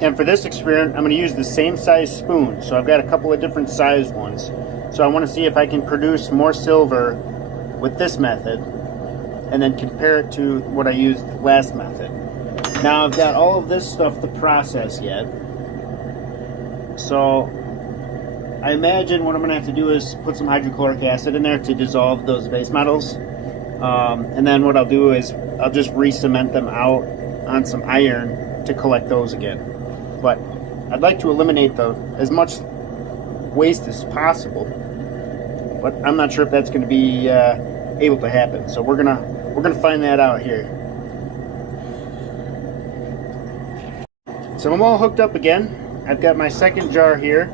And for this experiment, I'm going to use the same size spoon. So I've got a couple of different size ones. So I want to see if I can produce more silver with this method and then compare it to what I used last method. Now I've got all of this stuff to process yet. So I imagine what I'm going to have to do is put some hydrochloric acid in there to dissolve those base metals. And then what I'll do is I'll just re-cement them out on some iron to collect those again. But I'd like to eliminate as much waste as possible, but I'm not sure if that's going to be able to happen. So we're gonna find that out here. So I'm all hooked up again. I've got my second jar here.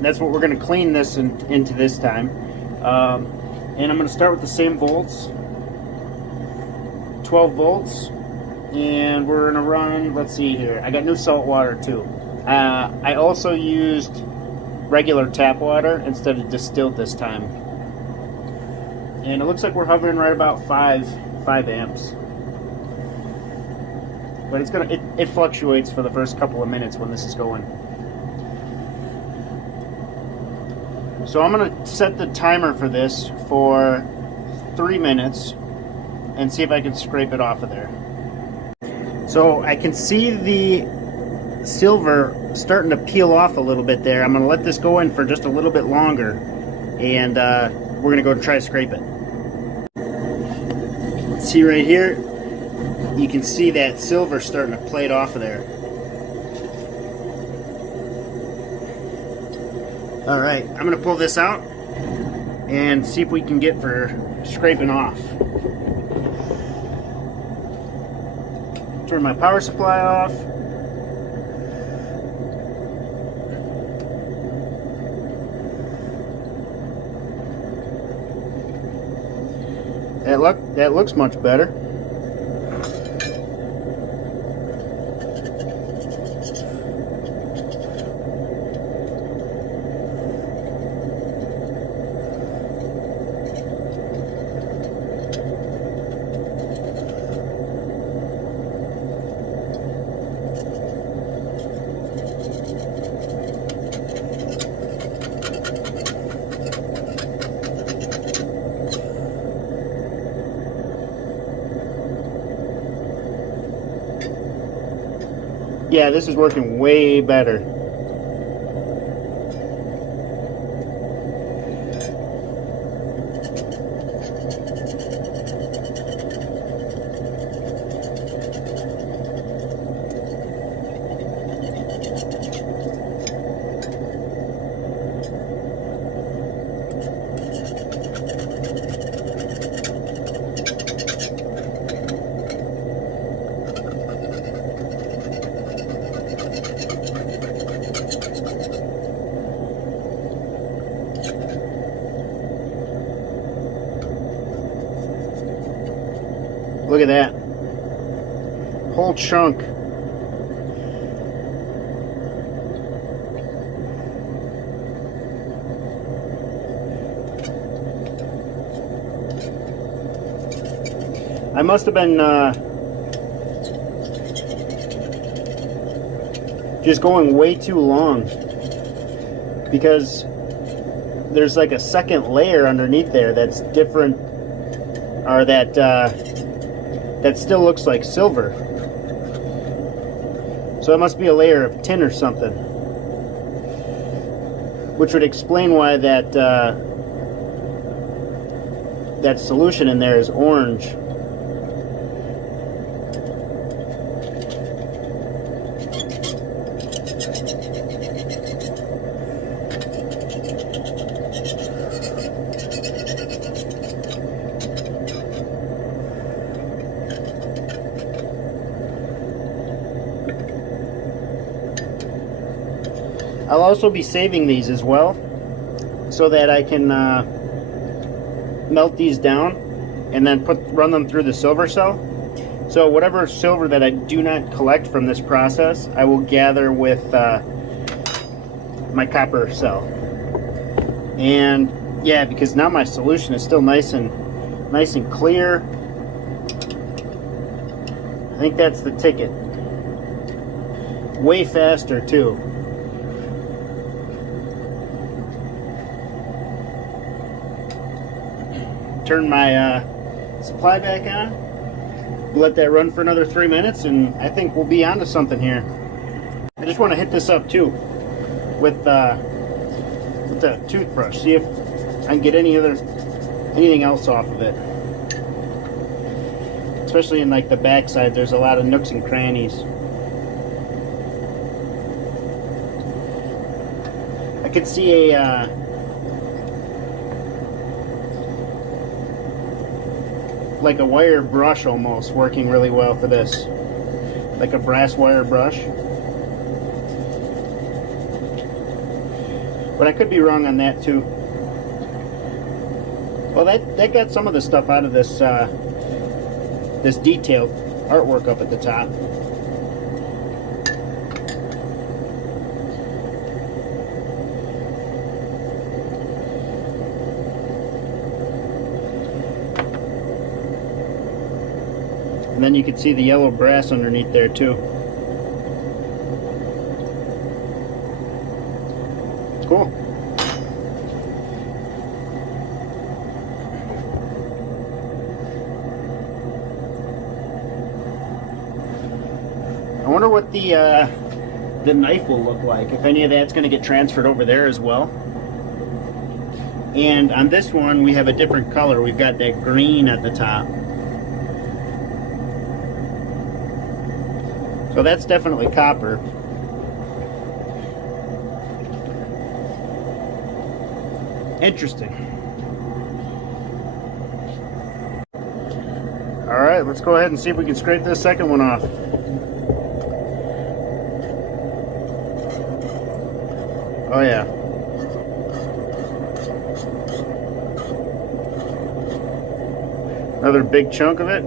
That's what we're going to clean this into this time. And I'm going to start with the same volts, 12 volts, and we're going to run, let's see here, I got new salt water too. I also used regular tap water instead of distilled this time. And it looks like we're hovering right about 5 amps. But it fluctuates for the first couple of minutes when this is going. So I'm going to set the timer for this for 3 minutes and see if I can scrape it off of there. So I can see the silver starting to peel off a little bit there. I'm going to let this go in for just a little bit longer, and we're going to go try to scrape it. See right here, you can see that silver starting to plate off of there. Alright, I'm going to pull this out and see if we can get for scraping off. Turn my power supply off. That looks much better. Yeah, this is working way better. Look at that. Whole chunk. I must have been just going way too long, because there's like a second layer underneath there that's different, or that still looks like silver. So it must be a layer of tin or something, which would explain why that that solution in there is orange. I'll also be saving these as well, so that I can melt these down and then run them through the silver cell. So whatever silver that I do not collect from this process, I will gather with my copper cell. And yeah, because now my solution is still nice and clear. I think that's the ticket. way faster too. Turn my supply back on, let that run for another 3 minutes, and I think we'll be onto something here. I just want to hit this up too with the toothbrush, see if I can get anything else off of it. Especially in like the backside, there's a lot of nooks and crannies. I could see a like a wire brush almost working really well for this, like a brass wire brush. But I could be wrong on that too. Well, that got some of the stuff out of this this detailed artwork up at the top. And then you can see the yellow brass underneath there too. Cool. I wonder what the knife will look like, if any of that's going to get transferred over there as well. And on this one we have a different color. We've got that green at the top. So that's definitely copper. Interesting. Alright, let's go ahead and see if we can scrape this second one off. Oh yeah. Another big chunk of it.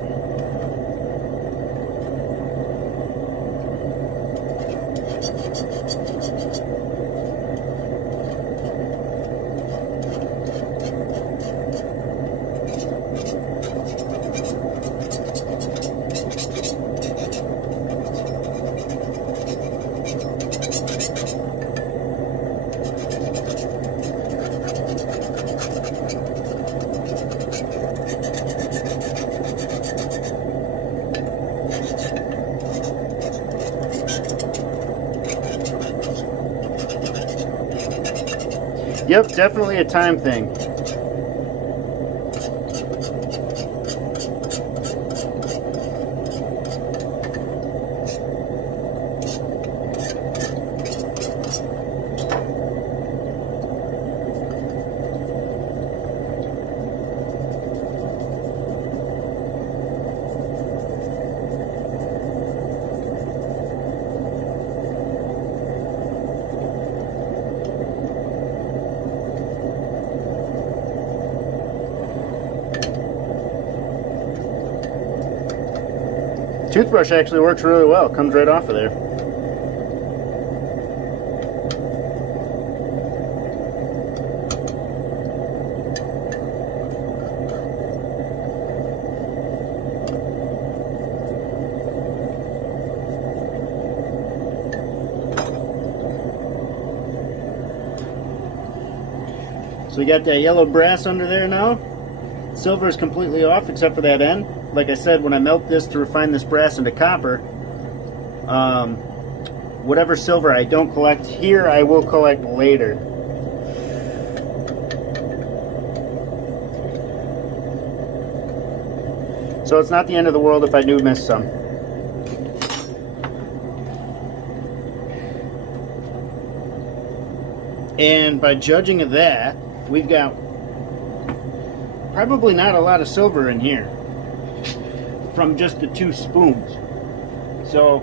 Yep, definitely a time thing. Toothbrush actually works really well. It comes right off of there. So we got that yellow brass under there now. Silver is completely off except for that end. Like I said, when I melt this to refine this brass into copper, whatever silver I don't collect here, I will collect later. So it's not the end of the world if I do miss some. And by judging of that, we've got probably not a lot of silver in here from just the 2 spoons. So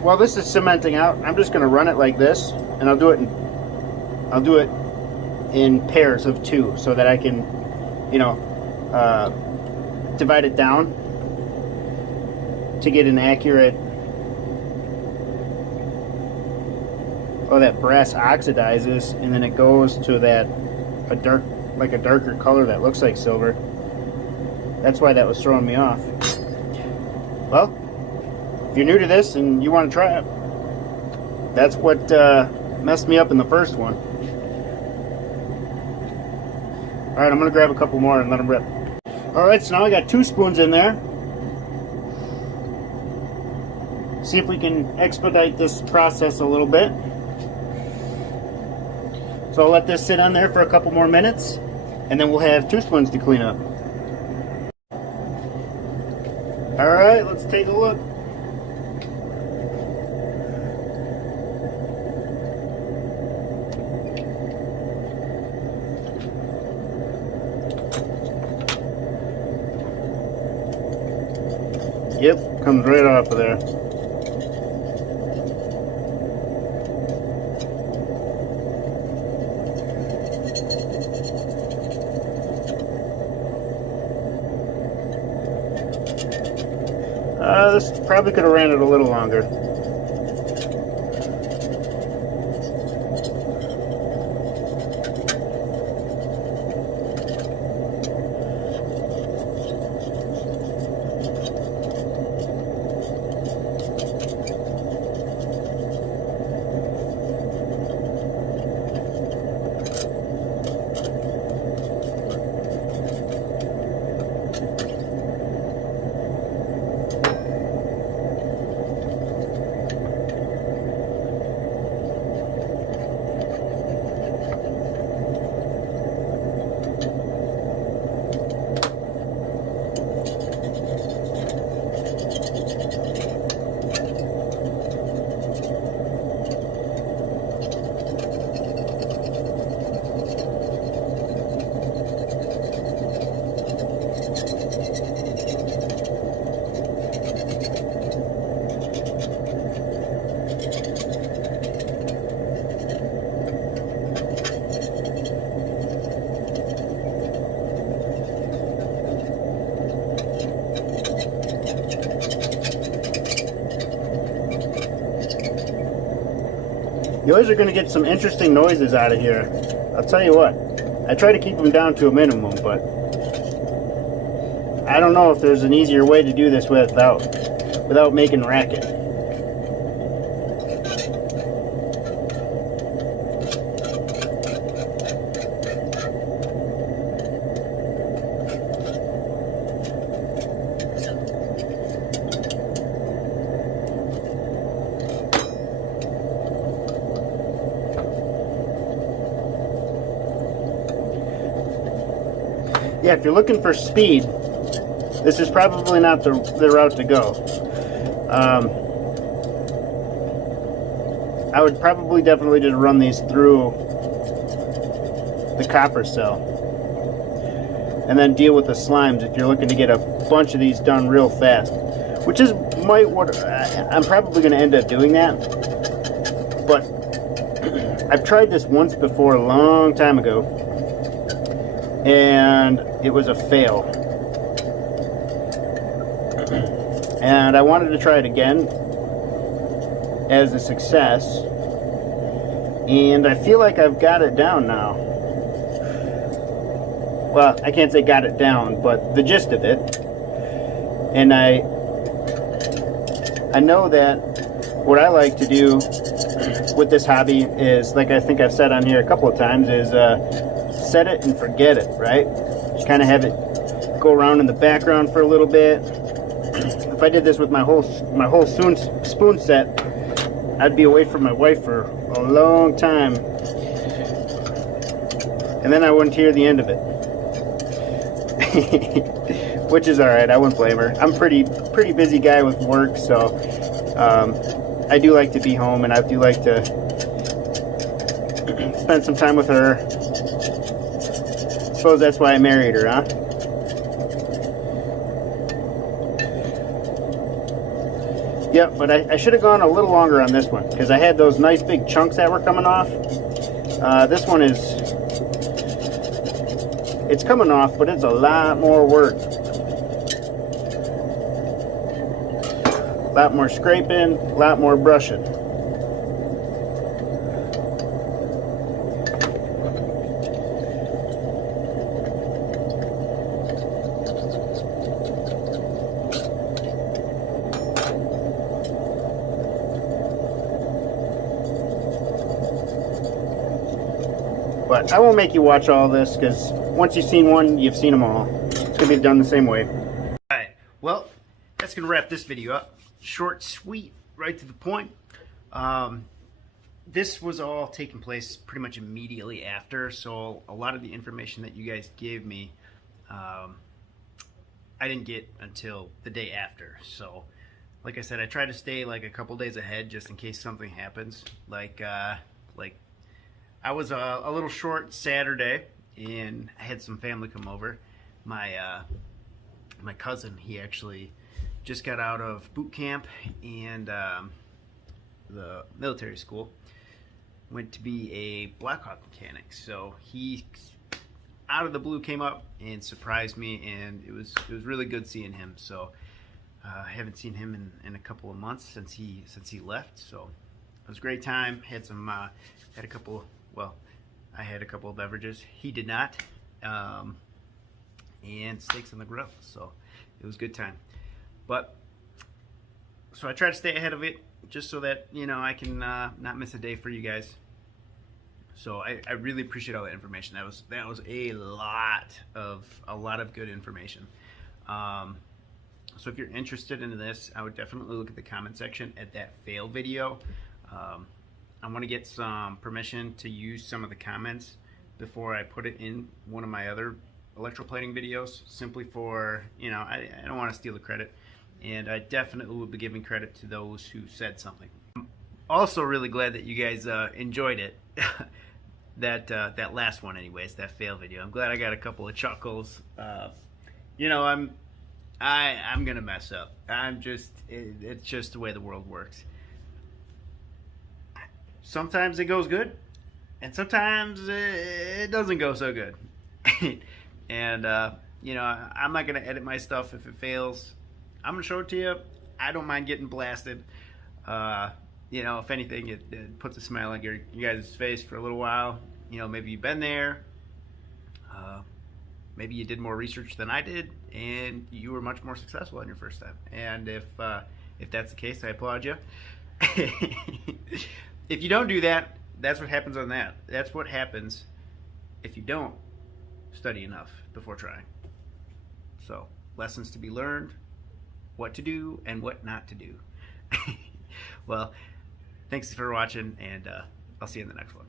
while this is cementing out, I'm just going to run it like this, and I'll do it in pairs of 2 so that I can, you know, divide it down to get an accurate. Oh, that brass oxidizes and then it goes to that a darker color that looks like silver. That's why that was throwing me off. Well, if you're new to this and you want to try it, that's what messed me up in the first one. Alright, I'm going to grab a couple more and let them rip. Alright, so now I got 2 spoons in there. See if we can expedite this process a little bit. So I'll let this sit on there for a couple more minutes, and then we'll have 2 spoons to clean up. Alright, let's take a look. Yep, comes right off of there. This probably could have ran it a little longer. You always are going to get some interesting noises out of here. I'll tell you what, I try to keep them down to a minimum, but I don't know if there's an easier way to do this without making racket. Yeah, if you're looking for speed, this is probably not the route to go. I would probably definitely just run these through the copper cell and then deal with the slimes if you're looking to get a bunch of these done real fast, which is what I'm probably going to end up doing that. But I've tried this once before a long time ago, and it was a fail. And I wanted to try it again as a success, and I feel like I've got it down now. Well, I can't say got it down, but the gist of it. And I know that what I like to do with this hobby is, like I think I've said on here a couple of times, is set it and forget it, right? Just kind of have it go around in the background for a little bit. If I did this with my whole spoon set, I'd be away from my wife for a long time, and then I wouldn't hear the end of it. Which is alright, I wouldn't blame her. I'm pretty busy guy with work, so I do like to be home, and I do like to spend some time with her. I suppose that's why I married her, huh? Yep, but I should have gone a little longer on this one, because I had those nice big chunks that were coming off. This one it's coming off, but it's a lot more work. A lot more scraping, a lot more brushing. But I won't make you watch all this, because once you've seen one, you've seen them all. It's going to be done the same way. Alright, well, that's going to wrap this video up. Short, sweet, right to the point. This was all taking place pretty much immediately after, so a lot of the information that you guys gave me, I didn't get until the day after. So, like I said, I try to stay like a couple days ahead just in case something happens. Like I was a little short Saturday, and I had some family come over. My cousin, he actually just got out of boot camp and the military school. Went to be a Blackhawk mechanic, so he out of the blue came up and surprised me, and it was really good seeing him. So I haven't seen him in a couple of months since he left, so it was a great time. Had some I had a couple of beverages. He did not, and steaks on the grill, so it was a good time. But so I try to stay ahead of it, just so that, you know, I can not miss a day for you guys. So I really appreciate all the information. That was a lot of good information. So if you're interested in this, I would definitely look at the comment section at that fail video. I want to get some permission to use some of the comments before I put it in one of my other electroplating videos, simply for, you know, I don't want to steal the credit, and I definitely will be giving credit to those who said something. I'm also really glad that you guys enjoyed it. that last one anyways, that fail video. I'm glad I got a couple of chuckles. You know, I'm gonna mess up. It's just the way the world works. Sometimes it goes good, and sometimes it doesn't go so good. And you know, I'm not gonna edit my stuff if it fails. I'm gonna show it to you. I don't mind getting blasted. You know, if anything, it puts a smile on your guys' face for a little while. You know, maybe you've been there. Maybe you did more research than I did, and you were much more successful on your first time. And if that's the case, I applaud you. If you don't do that, that's what happens on that. That's what happens if you don't study enough before trying. So, lessons to be learned, what to do and what not to do. Well, thanks for watching, and I'll see you in the next one.